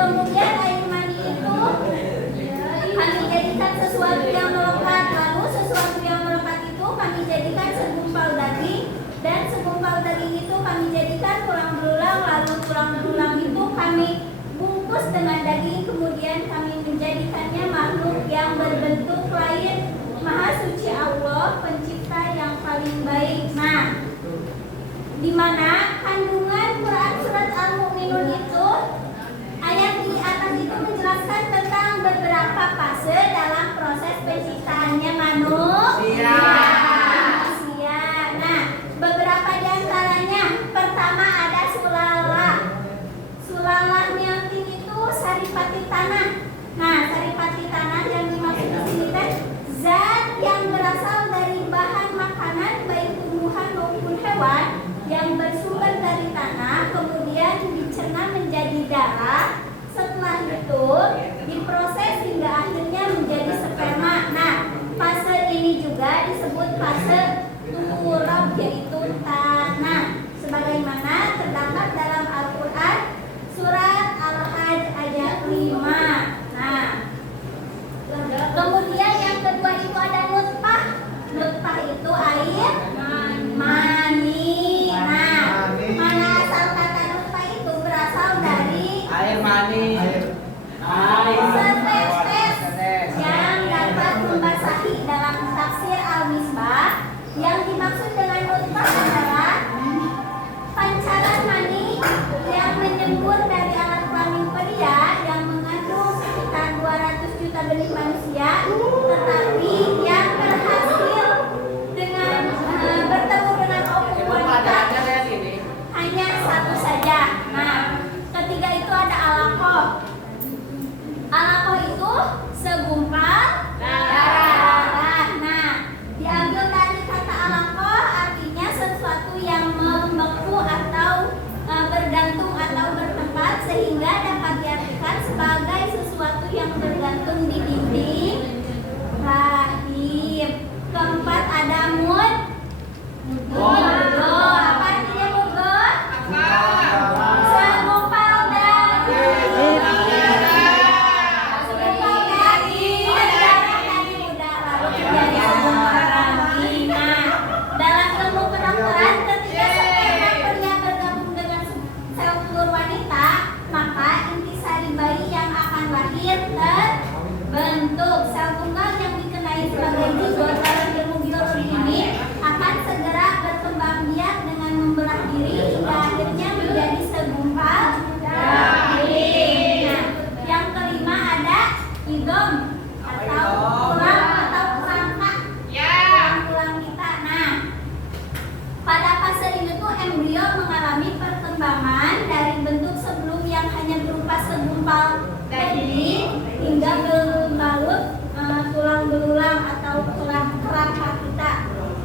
Kemudian air mani itu kami jadikan sesuatu yang melekat. Lalu sesuatu yang melekat itu kami jadikan segumpal daging, dan segumpal daging itu kami jadikan tulang belulang. Lalu tulang belulang itu kami bungkus dengan daging, kemudian kami menjadikannya makhluk yang berbentuk lain. Maha suci Allah, pencipta yang paling baik. Nah, di mana kandungan Quran surat Al-Mu'minun itu, ayat di atas itu menjelaskan tentang beberapa fase dalam proses penciptaannya manusia. Nah, beberapa di antaranya, pertama ada sulalah. Sulalahnya itu saripati tanah. Nah, saripati tanah yang dimaksud di sini kan zat yang berasal dari bahan makanan baik tumbuhan maupun hewan yang bersumber dari tanah, kemudian dicerna menjadi darah. Setelah itu diproses hingga akhirnya menjadi sperma. Nah, fase ini juga disebut fase turab, yaitu tanah, sebagaimana terdapat dalam Al-Quran surat Al-Hajj ayat 5. Nah, kemudian yang kedua itu ada nutfah. Nutfah itu air mani. Nah, mana asal kata nutfah itu berasal dari air mani. Setes yang dapat membasahi. Dalam tafsir Al-Misbah, yang dimaksud dengan nutfah adalah pancaran mani yang menyembur dari alat kelamin pria yang mengandung sekitar 200 juta benih manusia, tetapi yang berhasil dengan bertemu dengan opung wanita hanya satu saja. Nah, ketiga itu ada alaqah. Alaqah itu segumpal darah. Nah, diambil dari kata alaqah, artinya sesuatu yang membeku atau bergantung atau bertempat, sehingga dapat diartikan sebagai sesuatu yang bergantung di dinding rahim. Keempat ada mudghah. Apa artinya mudghah? Segumpal daging. Segumpal daging. Darah dari udara lalu menjadi segumpal daging. Nah, dalam ilmu kedokteran, ketika sperma pria bergabung dengan sel telur wanita, maka intisari bayi yang akan lahir terbentuk. Sel tunggal yang dikenai sebagai zigot dalam ilmu biologi ini akan segera berkembang biak dengan membelah diri hingga akhirnya menjadi segumpal daging. Nah, yang kelima ada idom atau tulang atau kerangka. Tulang kita. Nah, pada fase ini tuh embrio mengalami perkembangan dari bentuk sebelum yang hanya berupa segumpal daging hingga berbalut tulang belulang atau tulang kerangka kita.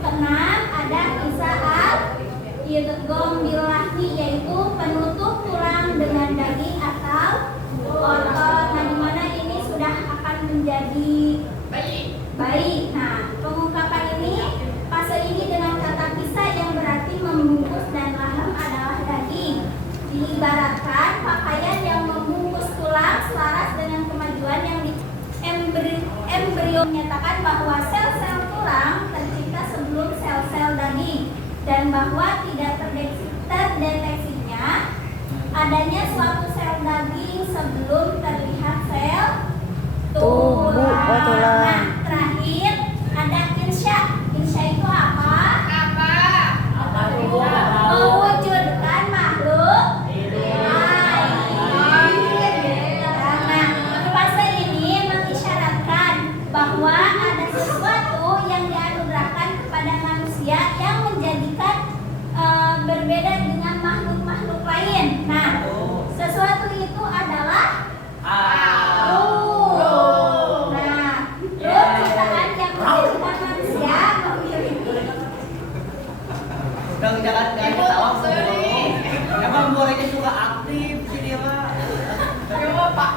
Keenam ada Isa al-idgham bil lahmi, yaitu penutup tulang dengan daging atau otot. Nah, di mana ini sudah akan menjadi bayi. Nah, pengungkapan ini, fase ini dengan kata kisah yang berarti membungkus, dan lahem adalah daging. Diibaratkan pakaian yang membungkus tulang selaras dengan kemajuan yang di embrio menyatakan bahwa sel-sel tulang tercipta sebelum sel-sel daging, dan bahwa tidak terdeteksinya adanya suatu sel daging sebelum terlihat sel tulang. Nah, terakhir ada insya. Insya itu apa? Mewujudkan makhluk lain. Nah, fase ini mengisyaratkan bahwa ada sesuatu yang dianugerahkan kepada manusia yang menjadikan berbeda dengan makhluk-makhluk lain. Nah, sesuatu itu adalah ruh. Nah, ruh ciptaan yang menjadikan manusia memiliki. Jangan ketawa dulu. Emang gorengnya suka aktif sih dia mah. Pak